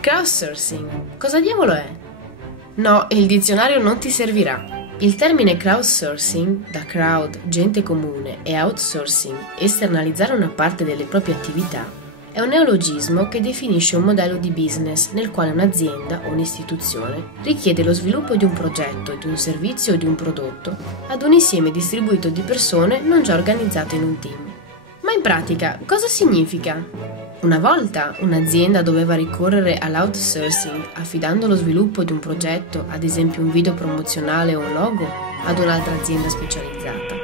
Crowdsourcing. Cosa diavolo è? No, il dizionario non ti servirà. Il termine crowdsourcing, da crowd, gente comune, e outsourcing, esternalizzare una parte delle proprie attività, è un neologismo che definisce un modello di business nel quale un'azienda o un'istituzione richiede lo sviluppo di un progetto, di un servizio o di un prodotto ad un insieme distribuito di persone non già organizzate in un team. Ma in pratica cosa significa? Una volta un'azienda doveva ricorrere all'outsourcing affidando lo sviluppo di un progetto, ad esempio un video promozionale o un logo, ad un'altra azienda specializzata.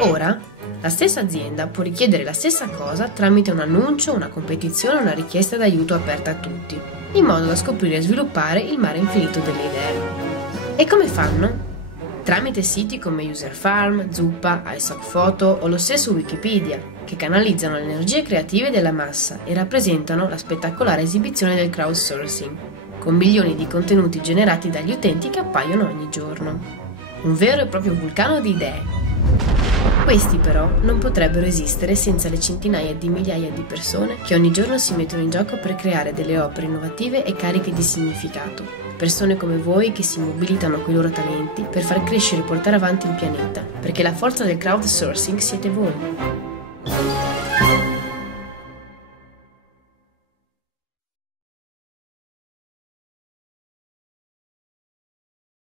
Ora, la stessa azienda può richiedere la stessa cosa tramite un annuncio, una competizione o una richiesta d'aiuto aperta a tutti, in modo da scoprire e sviluppare il mare infinito delle idee. E come fanno? Tramite siti come Userfarm, Zuppa, iStock Photo o lo stesso Wikipedia, che canalizzano le energie creative della massa e rappresentano la spettacolare esibizione del crowdsourcing, con milioni di contenuti generati dagli utenti che appaiono ogni giorno. Un vero e proprio vulcano di idee. Questi però non potrebbero esistere senza le centinaia di migliaia di persone che ogni giorno si mettono in gioco per creare delle opere innovative e cariche di significato. Persone come voi che si mobilitano coi loro talenti per far crescere e portare avanti il pianeta, perché la forza del crowdsourcing siete voi.